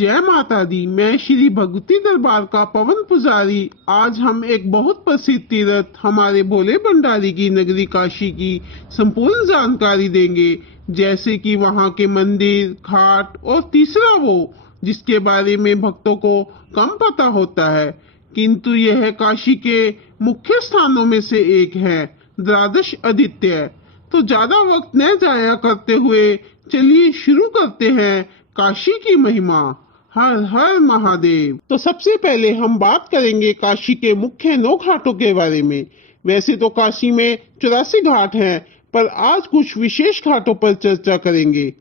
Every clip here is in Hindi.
जय माता दी। मैं श्री भगवती दरबार का पवन पुजारी। आज हम एक बहुत प्रसिद्ध तीर्थ हमारे भोले भंडारी की नगरी काशी की संपूर्ण जानकारी देंगे, जैसे कि वहाँ के मंदिर, घाट और तीसरा वो जिसके बारे में भक्तों को कम पता होता है, किंतु यह काशी के मुख्य स्थानों में से एक है, द्वादश आदित्य। तो ज्यादा वक्त न जाया करते हुए चलिए शुरू करते हैं काशी की महिमा। हर हर महादेव। तो सबसे पहले हम बात करेंगे काशी के मुख्य 9 घाटों के बारे में। वैसे तो काशी में 84 घाट हैं, पर आज कुछ विशेष घाटों पर चर्चा करेंगे।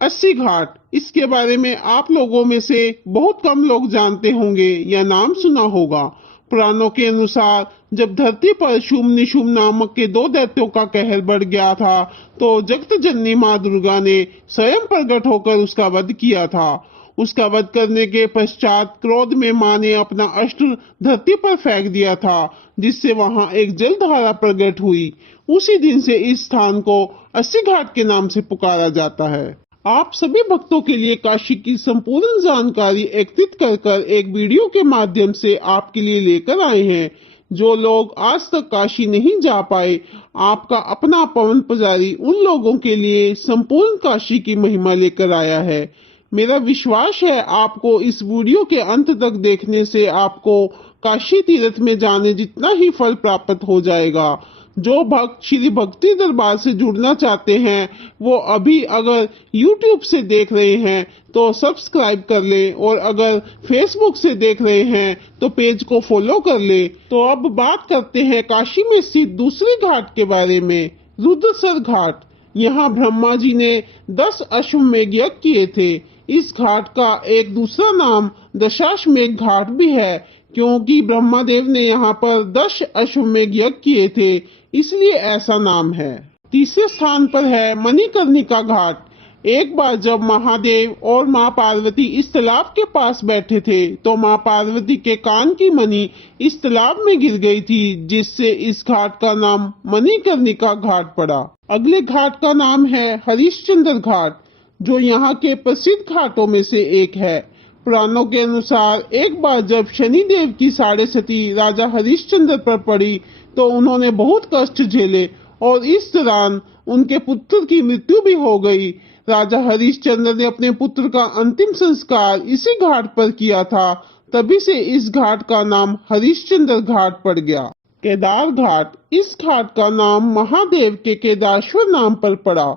80 घाट, इसके बारे में आप लोगों में से बहुत कम लोग जानते होंगे या नाम सुना होगा। पुराणों के अनुसार जब धरती पर शुंभ निशुंभ नामक के 2 दैत्यों का कहर बढ़ गया था, तो जगत जननी माँ दुर्गा ने स्वयं प्रकट होकर उसका वध किया था। उसका वध करने के पश्चात क्रोध में माँ ने अपना अस्त्र धरती पर फेंक दिया था, जिससे वहां एक जलधारा प्रकट हुई। उसी दिन से इस स्थान को 80 घाट के नाम से पुकारा जाता है। आप सभी भक्तों के लिए काशी की संपूर्ण जानकारी एकत्रित कर एक वीडियो के माध्यम से आपके लिए लेकर आए हैं। जो लोग आज तक काशी नहीं जा पाए, आपका अपना पवन पुजारी उन लोगों के लिए संपूर्ण काशी की महिमा लेकर आया है। मेरा विश्वास है आपको इस वीडियो के अंत तक देखने से आपको काशी तीर्थ में जाने जितना ही फल प्राप्त हो जाएगा। जो भक्त श्री भक्ति दरबार से जुड़ना चाहते हैं, वो अभी अगर YouTube से देख रहे हैं तो सब्सक्राइब कर लें, और अगर Facebook से देख रहे हैं तो पेज को फॉलो कर लें। तो अब बात करते हैं काशी में स्थित दूसरी घाट के बारे में, रुद्रसर घाट। यहाँ ब्रह्मा जी ने 10 अश्वमेध यज्ञ किए थे। इस घाट का एक दूसरा नाम दशाश्वमेध घाट भी है, क्योंकि ब्रह्मादेव ने यहाँ पर 10 अश्वमेध यज्ञ किए थे, इसलिए ऐसा नाम है। तीसरे स्थान पर है मणिकर्णिका घाट। एक बार जब महादेव और माँ पार्वती इस तालाब के पास बैठे थे, तो माँ पार्वती के कान की मणि इस तालाब में गिर गई थी, जिससे इस घाट का नाम मणिकर्णिका घाट पड़ा। अगले घाट का नाम है हरिश्चंद्र घाट, जो यहाँ के प्रसिद्ध घाटों में से एक है। पुराणों के अनुसार एक बार जब शनिदेव की साढ़े सती राजा हरिश्चंद्र पर पड़ी, तो उन्होंने बहुत कष्ट झेले और इस दौरान उनके पुत्र की मृत्यु भी हो गई। राजा हरिश्चंद्र ने अपने पुत्र का अंतिम संस्कार इसी घाट पर किया था, तभी से इस घाट का नाम हरिश्चंद्र घाट पड़ गया। केदार घाट, इस घाट का नाम महादेव के केदारेश्वर नाम पर पड़ा।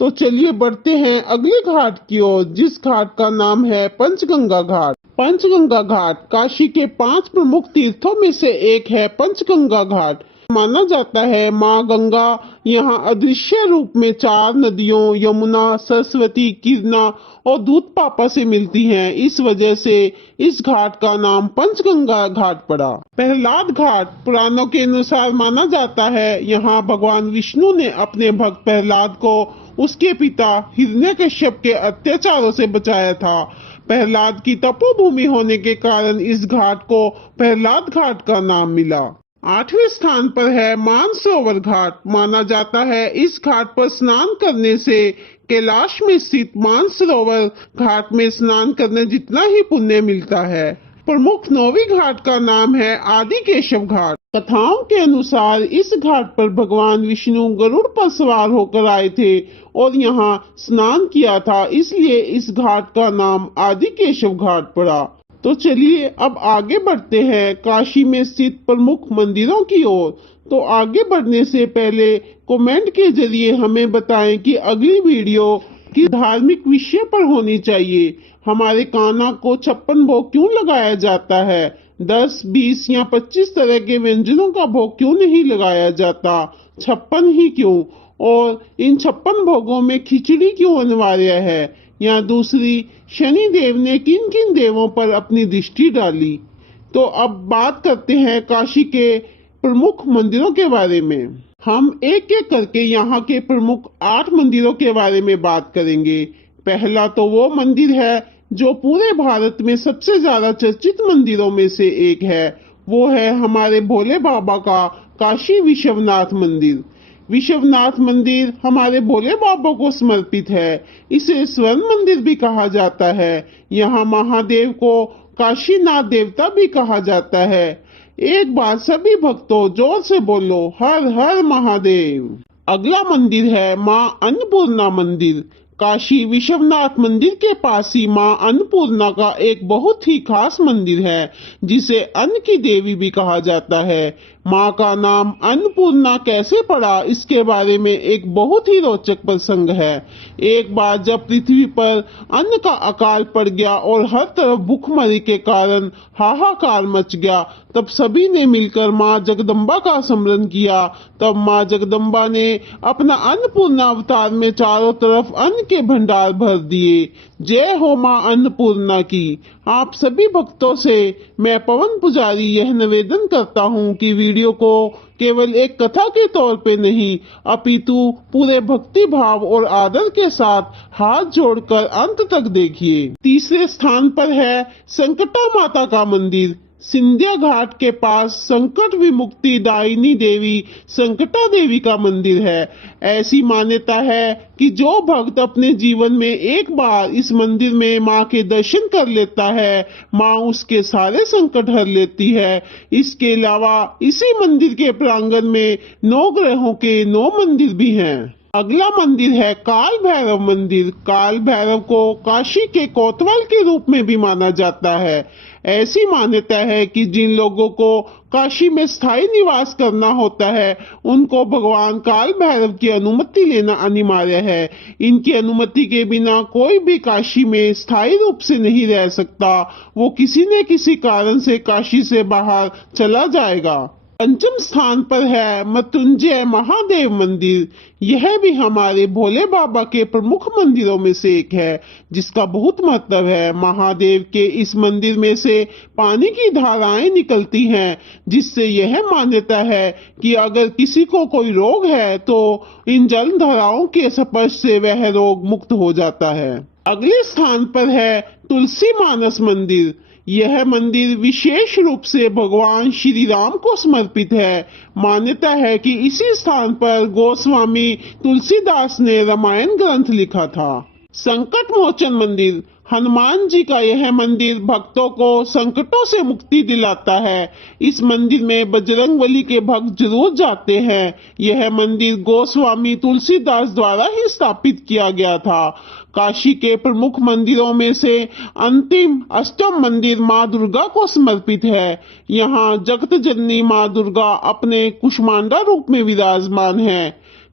तो चलिए बढ़ते हैं अगले घाट की ओर, जिस घाट का नाम है पंचगंगा घाट। पंचगंगा घाट काशी के 5 प्रमुख तीर्थों में से एक है। पंचगंगा घाट माना जाता है माँ गंगा यहाँ अदृश्य रूप में 4 नदियों यमुना, सरस्वती, कीर्णा और दूध पापा से मिलती हैं। इस वजह से इस घाट का नाम पंचगंगा घाट पड़ा। प्रहलाद घाट, पुराणों के अनुसार माना जाता है यहाँ भगवान विष्णु ने अपने भक्त प्रहलाद को उसके पिता हिरण्यकश्यप के अत्याचारों से बचाया था। प्रहलाद की तपोभूमि होने के कारण इस घाट को प्रहलाद घाट का नाम मिला। 8वें स्थान पर है मानसरोवर घाट। माना जाता है इस घाट पर स्नान करने से कैलाश में स्थित मानसरोवर घाट में स्नान करने जितना ही पुण्य मिलता है। प्रमुख 9वीं घाट का नाम है आदि केशव घाट। कथाओं के अनुसार इस घाट पर भगवान विष्णु गरुड़ पर सवार होकर आए थे और यहाँ स्नान किया था, इसलिए इस घाट का नाम आदि केशव घाट पड़ा। तो चलिए अब आगे बढ़ते हैं काशी में स्थित प्रमुख मंदिरों की ओर। तो आगे बढ़ने से पहले कमेंट के जरिए हमें बताएं कि अगली वीडियो किस धार्मिक विषय पर होनी चाहिए। हमारे कान्हा को 56 भोग क्यों लगाया जाता है? 10, 20 या 25 तरह के व्यंजनों का भोग क्यों नहीं लगाया जाता? 56 ही क्यों? और इन 56 भोगों में खिचड़ी क्यों अनिवार्य है? या दूसरी, शनि देव ने किन किन देवों पर अपनी दृष्टि डाली? तो अब बात करते हैं काशी के प्रमुख मंदिरों के बारे में। हम एक एक करके यहाँ के प्रमुख 8 मंदिरों के बारे में बात करेंगे। पहला तो वो मंदिर है जो पूरे भारत में सबसे ज्यादा चर्चित मंदिरों में से एक है। वो है हमारे भोले बाबा का काशी विश्वनाथ मंदिर। विश्वनाथ मंदिर हमारे भोले बाबा को समर्पित है। इसे स्वर्ण मंदिर भी कहा जाता है। यहाँ महादेव को काशीनाथ देवता भी कहा जाता है। एक बार सभी भक्तों जोर से बोलो, हर हर महादेव। अगला मंदिर है मां अन्नपूर्णा मंदिर। काशी विश्वनाथ मंदिर के पास ही मां अन्नपूर्णा का एक बहुत ही खास मंदिर है, जिसे अन्न की देवी भी कहा जाता है। मां का नाम अन्नपूर्णा कैसे पड़ा, इसके बारे में एक बहुत ही रोचक प्रसंग है। एक बार जब पृथ्वी पर अन्न का अकाल पड़ गया और हर तरफ भूखमरी के कारण हाहाकार मच गया, तब सभी ने मिलकर मां जगदम्बा का स्मरण किया। तब मां जगदम्बा ने अपना अन्नपूर्णा अवतार में चारों तरफ अन्न के भंडार भर दिए। जय हो मां अन्नपूर्णा की। आप सभी भक्तों से मैं पवन पुजारी यह निवेदन करता हूं कि वीडियो को केवल एक कथा के तौर पे नहीं, अपितु पूरे भक्ति भाव और आदर के साथ हाथ जोड़कर अंत तक देखिए। तीसरे स्थान पर है संकटा माता का मंदिर। सिंधिया घाट के पास संकट विमुक्ति दायिनी देवी संकटा देवी का मंदिर है। ऐसी मान्यता है कि जो भक्त अपने जीवन में एक बार इस मंदिर में मां के दर्शन कर लेता है, मां उसके सारे संकट हर लेती है। इसके अलावा इसी मंदिर के प्रांगण में 9 ग्रहों के 9 मंदिर भी हैं। अगला मंदिर है काल भैरव मंदिर। काल भैरव को काशी के कोतवाल के रूप में भी माना जाता है। ऐसी मान्यता है कि जिन लोगों को काशी में स्थायी निवास करना होता है, उनको भगवान काल भैरव की अनुमति लेना अनिवार्य है। इनकी अनुमति के बिना कोई भी काशी में स्थायी रूप से नहीं रह सकता। वो किसी न किसी कारण से काशी से बाहर चला जाएगा। पंचम स्थान पर है मृत्युंजय महादेव मंदिर। यह भी हमारे भोले बाबा के प्रमुख मंदिरों में से एक है, जिसका बहुत महत्व है। महादेव के इस मंदिर में से पानी की धाराएं निकलती हैं, जिससे यह मान्यता है कि अगर किसी को कोई रोग है तो इन जल धाराओं के स्पर्श से वह रोग मुक्त हो जाता है। अगले स्थान पर है तुलसी मानस मंदिर। यह मंदिर विशेष रूप से भगवान श्री राम को समर्पित है। मान्यता है कि इसी स्थान पर गोस्वामी तुलसीदास ने रामायण ग्रंथ लिखा था। संकट मोचन मंदिर। हनुमान जी का यह मंदिर भक्तों को संकटों से मुक्ति दिलाता है। इस मंदिर में बजरंगबली के भक्त जरूर जाते हैं। यह मंदिर गोस्वामी तुलसीदास द्वारा ही स्थापित किया गया था। काशी के प्रमुख मंदिरों में से अंतिम अष्टम मंदिर मां दुर्गा को समर्पित है। यहाँ जगत जननी मां दुर्गा अपने कुष्मांडा रूप में विराजमान है।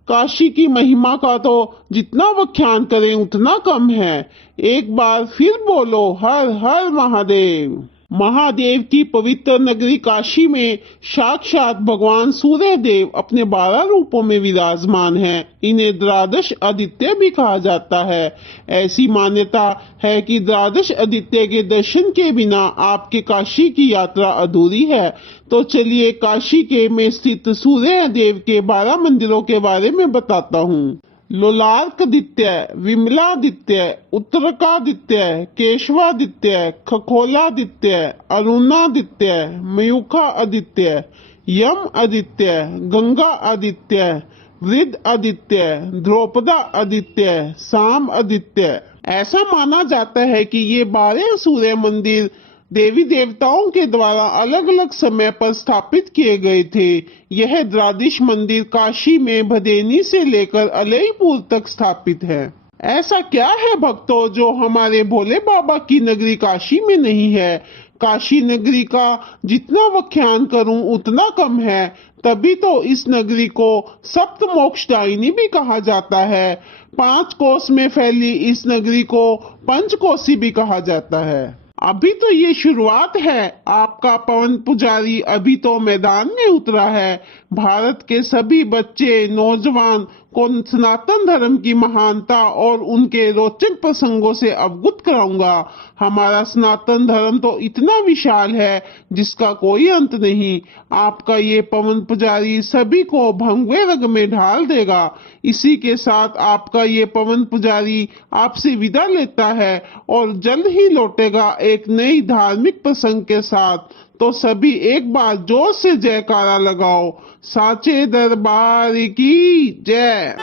काशी की महिमा का तो जितना व्याख्यान करें उतना कम है। एक बार फिर बोलो, हर हर महादेव। महादेव की पवित्र नगरी काशी में साक्षात भगवान सूर्य देव अपने 12 रूपों में विराजमान हैं। इन्हें द्वादश आदित्य भी कहा जाता है। ऐसी मान्यता है कि द्वादश आदित्य के दर्शन के बिना आपके काशी की यात्रा अधूरी है। तो चलिए काशी के में स्थित सूर्य देव के 12 मंदिरों के बारे में बताता हूँ। लोलार्कादित्य, विमलादित्य, उत्तरकादित्य, केशवादित्य, खगोलादित्य, अरुणादित्य, मयूखा आदित्य, यम आदित्य, गंगा आदित्य, वृद्ध आदित्य, द्रौपदा आदित्य, साम आदित्य। ऐसा माना जाता है कि ये 12 सूर्य मंदिर देवी देवताओं के द्वारा अलग अलग समय पर स्थापित किए गए थे। यह द्वादश मंदिर काशी में भदेनी से लेकर अलईपुर तक स्थापित है। ऐसा क्या है भक्तों जो हमारे भोले बाबा की नगरी काशी में नहीं है? काशी नगरी का जितना व्याख्यान करूं उतना कम है। तभी तो इस नगरी को सप्त मोक्षदायिनी भी कहा जाता है। 5 कोस में फैली इस नगरी को पंचकोसी भी कहा जाता है। अभी तो ये शुरुआत है। आपका पवन पुजारी अभी तो मैदान में उतरा है। भारत के सभी बच्चे नौजवान को सनातन धर्म की महानता और उनके रोचक प्रसंगों से अवगत कराऊंगा। हमारा सनातन धर्म तो इतना विशाल है जिसका कोई अंत नहीं। आपका ये पवन पुजारी सभी को भंगवे रंग में ढाल देगा। इसी के साथ आपका ये पवन पुजारी आपसे विदा लेता है और जल्द ही लौटेगा एक नई धार्मिक प्रसंग के साथ। तो सभी एक बार जोर से जयकारा लगाओ, साचे दरबार की जय।